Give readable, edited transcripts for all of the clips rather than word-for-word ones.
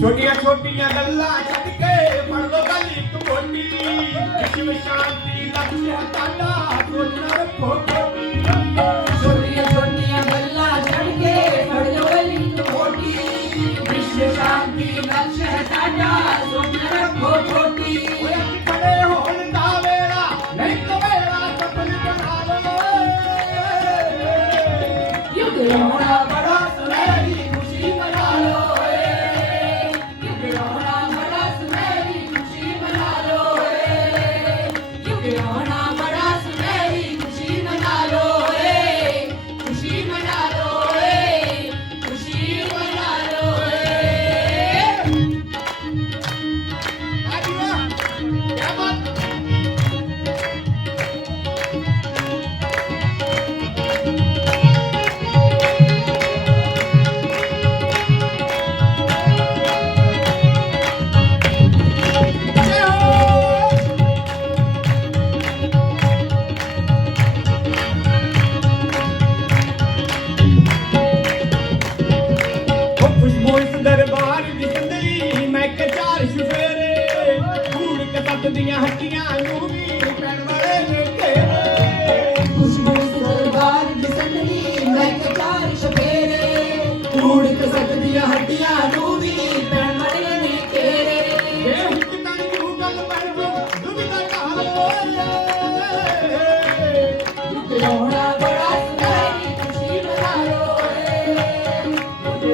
छोटिया छोटिया गल्ला छड़ के पढ़ लो गल एक मोटी विश्व शांति लक्ष्य ताड़ा सोचना रखो कोटी छोटिया छोटिया गल्ला छड़ के पढ़ लो गल एक मोटी विश्व शांति लक्ष्य ताड़ा सोचना रखो कोटी खड़े होने दा वेला नहीं तो मेरा सपन बना लो युग होना बड़ा सुनहरी खुशी मना लो होना बड़ा सुनहरी खुशी मना लो खुशी मना लो खुशी मना लो क्या बात दरबार दी संदली मैं के चार शुफेरे फूल के तट दियां हट्टियां नू भी पैण वाले ने घेरे खुशबू दरबार दी संदली मैं के चार शुफेरे फूल के तट दियां हट्टियां नू भी पैण वाले ने घेरे ए हुक्कां नू गल पर दुविधा कहालो होना बड़ा सुनहरी खुशी मना लो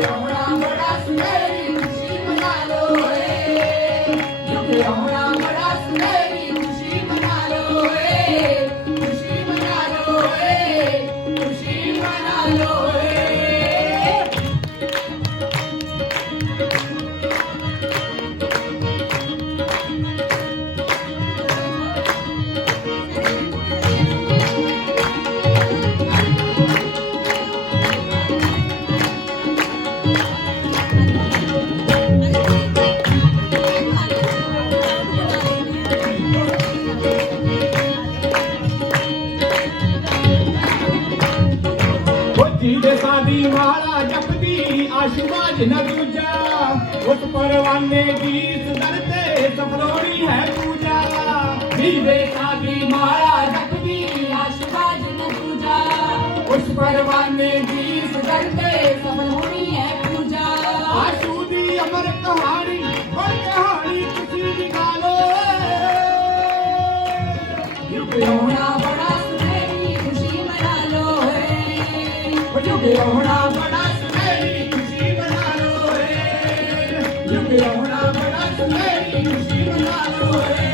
होना बड़ा सुनहरी खुशी मना लो होना बड़ा सुनहरी खुशी मना लो खुशी मना लो खुशी मना लो जीदे सादी माला जपदी आशुबाज न दूजा उस परवाने की दर ते सफलोड़ी है पूजा जीदे सादी माला जपदी आशुबाज न दूजा उस परवाने की दर ते सफल होनी है पूजा आशू दी अमर कहानी और कहानी किसी भी गालो होना बड़ा सुनहरी खुशी मना लो होना बड़ा सुनहरी खुशी मना लो होना बड़ा सुनहरी खुशी मना लो